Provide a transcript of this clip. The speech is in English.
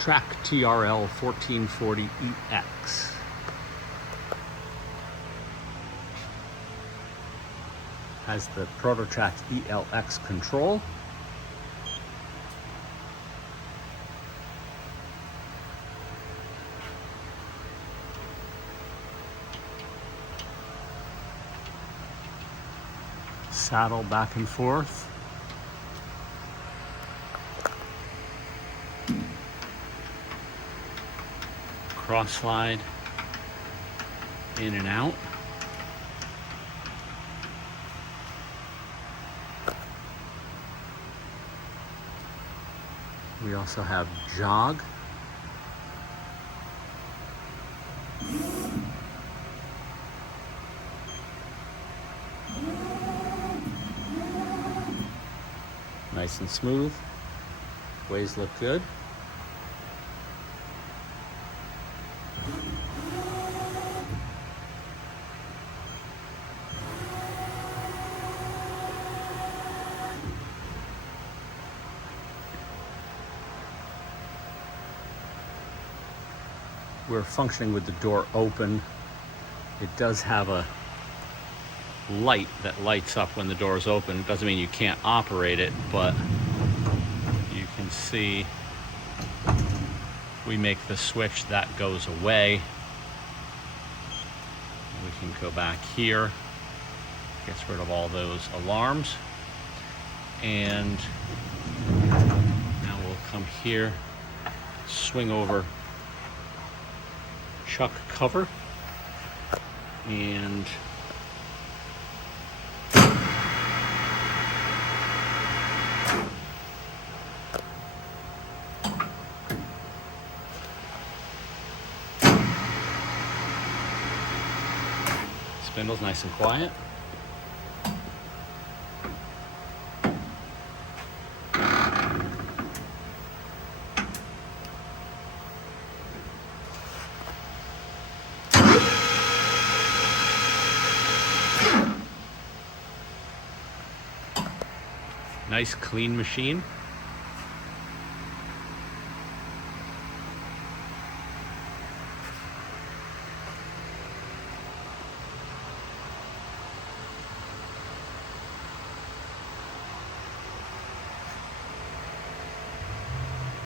Track TRL1440EX. Has the ProtoTrack ELX control. Saddle back and forth. Cross slide in and out. We also have jog. Nice and smooth. Ways look good. We're functioning with the door open. It does have a light that lights up when the door is open. It doesn't mean you can't operate it, but you can see we make the switch, that goes away. We can go back here, gets rid of all those alarms. And now we'll come here, swing over chuck cover, and spindle's nice and quiet. Nice clean machine.